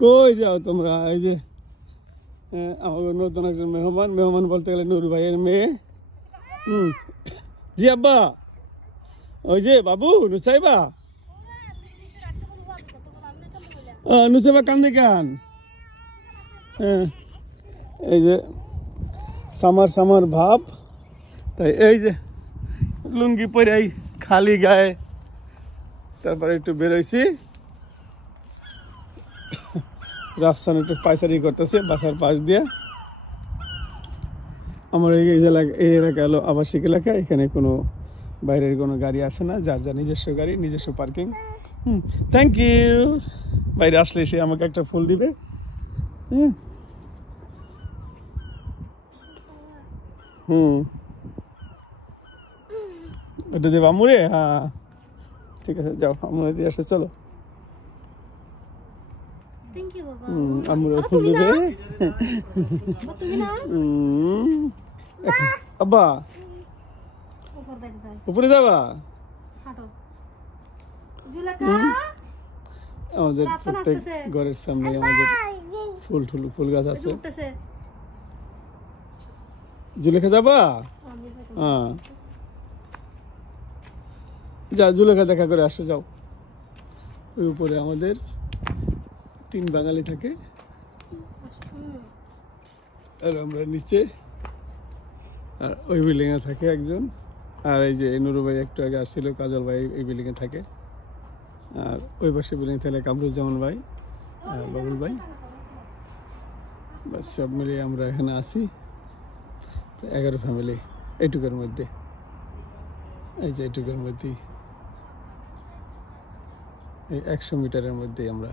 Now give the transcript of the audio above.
কই যাও তোমরা? এই যে আমাকে নতুন একজন মেহমান বলতে গেলে নুর ভাইয়ের মেয়ে। জি আব্বা, ওই যে বাবু নুসাইবা, নুসাইবা কান্দে কান। হ্যাঁ, এই যে সামার ভাব, তাই এই যে লুঙ্গি পরে খালি গায়ে তারপরে একটু বেরোইছি। রাফসান একটু পাইসারি করতেছে বাসার পাশ দিয়ে। আমার এই এলাকা হলো আবাসিক এলাকা, এখানে কোনো বাইরের কোনো গাড়ি আসে না, যার যা নিজস্ব গাড়ি, নিজস্ব পার্কিং। Thank you. বাইরে আসলে সে আমাকে একটা ফুল দিবে। ওটা দেবো আমুরে? হ্যাঁ ঠিক আছে, যাও আমুরে দিয়ে আসে, চলো। আমুরে ফুল দেবে। আব্বা উপরে যাবা? আমাদের প্রত্যেক ঘরের সামনে আমাদের ফুল গাছ আছে। জুলেখা যাবা? হ্যাঁ যা, জুলেখা দেখা করে আসো, যাও। ওই উপরে আমাদের 3 বাঙালি থাকে, আর আমরা নিচে, আর ওই বিল্ডিং এ থাকে একজন। আর এই যে নুরু ভাই একটু আগে আসছিল, কাজল ভাই এই বিল্ডিং এ থাকে। আর ওই পাশে বিল্ডিং থাকে কামরুজ্জামান ভাই আর বাবুল ভাই। বাস সব মিলিয়ে আমরা এখানে আছি 11 ফ্যামিলি এইটুকুর মধ্যে। এই যে এইটুকুর মধ্যেই, এই 100 মিটারের মধ্যেই আমরা।